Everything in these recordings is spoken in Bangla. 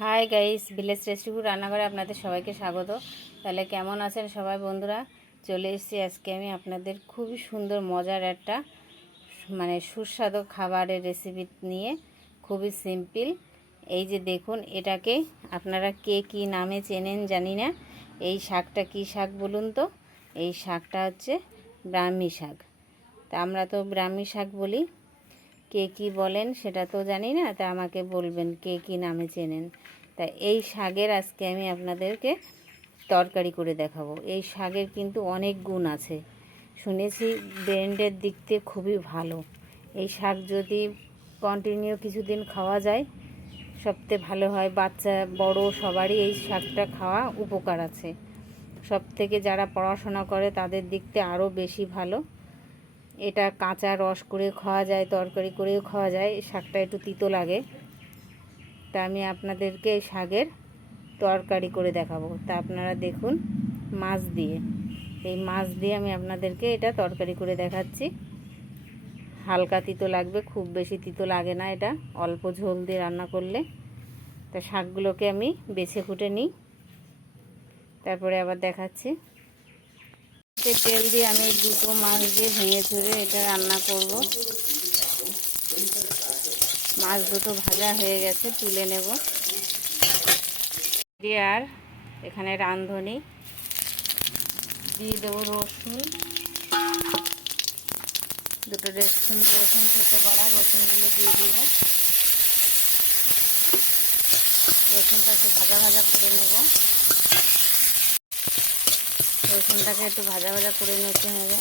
হাই গাইস ভিলেজ রেস্টিফুড রান্নাঘরে আপনাদের সবাইকে স্বাগত। তাহলে কেমন আছেন সবাই বন্ধুরা? চলে এসেছি আজকে আমি আপনাদের খুবই সুন্দর মজার একটা মানে সুস্বাদু খাবারের রেসিপি নিয়ে, খুবই সিম্পল এই যে দেখুন, এটাকে আপনারা কে কি নামে চেনেন জানি না। এই শাকটা কি শাক বলুন তো? এই শাকটা হচ্ছে ব্রাহ্মী শাক। তা আমরা তো ব্রাহ্মী শাক বলি। কে কি বলেন সেটা তো জানি না, তা আমাকে বলবেন কে কি নামে চেনেন। তা এই শাকের আজকে আমি আপনাদেরকে তরকারি করে দেখাবো। এই শাকের কিন্তু অনেক গুণ আছে। শুনেছি ব্রেন্ডের দিক থেকে খুবই ভালো। এই শাক যদি কন্টিনিউ কিছুদিন খাওয়া যায় সবথেকে ভালো হয় বাচ্চা, বড় সবারই এই শাকটা খাওয়া উপকার আছে। সব থেকে যারা পড়াশোনা করে তাদের দিক থেকে আরও বেশি ভালো। এটা কাঁচা রস করে খাওয়া যায়, তরকারি করেও খাওয়া যায়। শাকটা একটু তিতো লাগে। তা আমি আপনাদেরকে শাকের তরকারি করে দেখাবো। তা আপনারা দেখুন মাছ দিয়ে। এই মাছ দিয়ে আমি আপনাদেরকে এটা তরকারি করে দেখাচ্ছি। হালকা তিতো লাগবে, খুব বেশি তিতো লাগে না এটা। অল্প ঝোল দিয়ে রান্না করলে। তা শাকগুলোকে আমি বেছে ফুটে নিই। তারপরে আবার দেখাচ্ছি। তেল দিয়ে আমি দুটো মাছ দিয়ে ভেঙে চুরে এটা রান্না করব। মাছ দুটো ভাজা হয়ে গেছে, তুলে নেব। দিয়ে আর এখানে রাঁধুনি। দিয়ে দেবো রসুন। দুটো রসুন রসুন ছোটো করা রসুনগুলো দিয়ে দেবো। রসুনটা একটু ভাজা ভাজা করে নেব। রসুনটাকে একটু ভাজা ভাজা করে নিতে হবে।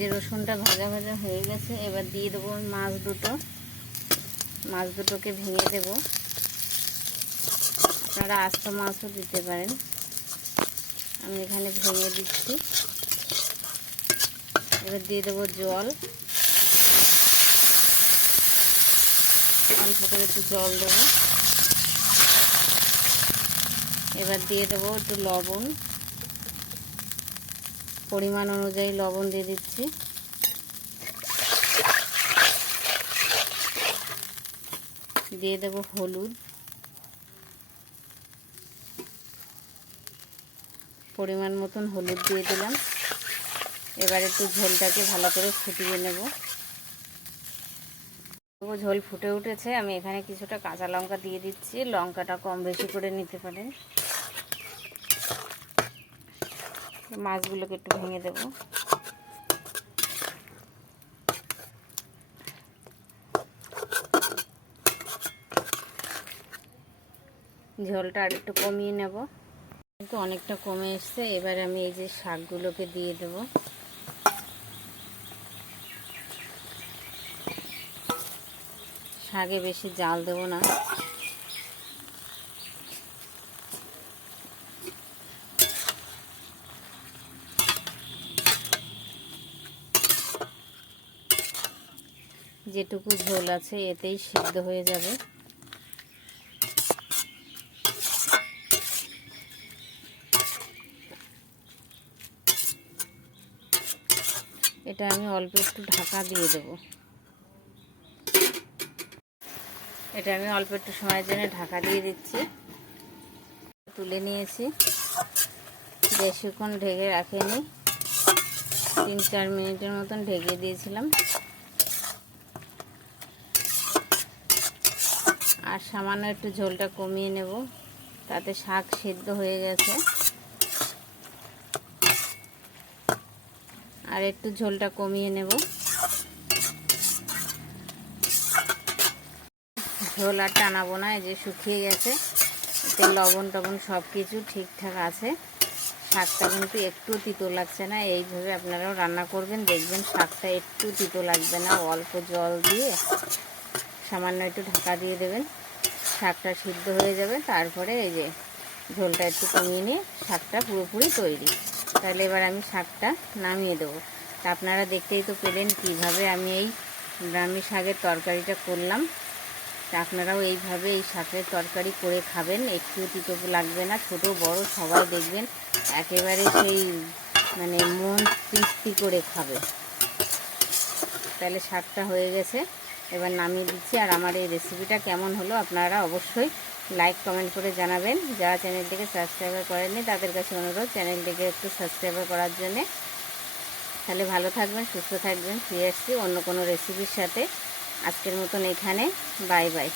যে রসুনটা ভাজা ভাজা হয়ে গেছে, এবার দিয়ে দেবো মাছ দুটো। মাছ দুটোকে ভেঙে দেব। আপনারা আস্ত মাছও দিতে পারেন। আমি এখানে ভেঙে দিচ্ছি। এবার দিয়ে দেবো জল। অল্প করে একটু জল দেবো। এবার দিয়ে দেবো একটু লবণ। পরিমাণ অনুযায়ী লবণ দিয়ে দিচ্ছি। দিয়ে দেব হলুদ। পরিমাণ মতন হলুদ দিয়ে দিলাম। এবার একটু ঝোলটাকে ভালো করে ফুটিয়ে নেব। ঝোল ফুটে উঠেছে। আমি এখানে কিছুটা কাঁচা লঙ্কা দিয়ে দিচ্ছি। লঙ্কাটা কম বেশি করে নিতে পারেন। মাছগুলোকে একটু ভেঙে দেব। ঝোলটা আর একটু কমিয়ে নেব। কিন্তু অনেকটা কমে এসছে, এবারে আমি এই যে শাকগুলোকে দিয়ে দেব। শাকে বেশি জাল দেবো না। যেটুকু ঝোল আছে এতেই সিদ্ধ হয়ে যাবে। এটা আমি অল্প একটু ঢাকা দিয়ে দেব। এটা আমি অল্প একটু সময়ের জন্য ঢাকা দিয়ে দিচ্ছি। তুলে নিয়েছি। বেশিক্ষণ ঢেকে রাখিনি। তিন চার মিনিটের মতন ঢেকে দিয়েছিলাম। আর সামান্য একটু ঝোলটা কমিয়ে নেব। তাতে শাক সেদ্ধ হয়ে গেছে। আর একটু ঝোলটা কমিয়ে নেব। ঝোল আর টানাবো না, এই যে শুকিয়ে গেছে। এতে লবণ টবণ সব কিছু ঠিকঠাক আছে। শাকটা কিন্তু একটু তিতো লাগছে না, এইভাবে আপনারাও রান্না করবেন, দেখবেন শাকটা একটু তিতো লাগবে না। অল্প জল দিয়ে সামান্য একটু ঢাকা দিয়ে দেবেন। শাকটা সিদ্ধ হয়ে যাবে, তারপরে এই যে ঝোলটা একটু কমিয়ে নিয়ে শাকটা পুরোপুরি তৈরি। তাহলে এবার আমি শাকটা নামিয়ে দেবো। তা আপনারা দেখতেই তো পেলেন কীভাবে আমি এই ব্রাহ্মী শাকের তরকারিটা করলাম। তা আপনারাও এইভাবে এই শাকের তরকারি করে খাবেন একটু তিতো লাগবে না, ছোট, বড়, সবাই দেখবেন একেবারে সেই মানে মন তৃপ্তি করে খাবে। তাহলে শাকটা হয়ে গেছে। এবার নামিয়ে দিচ্ছি। আর আমার এই রেসিপিটা কেমন হলো আপনারা অবশ্যই লাইক কমেন্ট করে জানাবেন। যারা চ্যানেলটিকে সাবস্ক্রাইব করেননি, তাদের কাছে অনুরোধ চ্যানেলটিকে একটু সাবস্ক্রাইব করার জন্যে। তাহলে ভালো থাকবেন, সুস্থ থাকবেন, ফিরে আসছি অন্য কোনো রেসিপির সাথে। আজকের মতন এখানে। Bye bye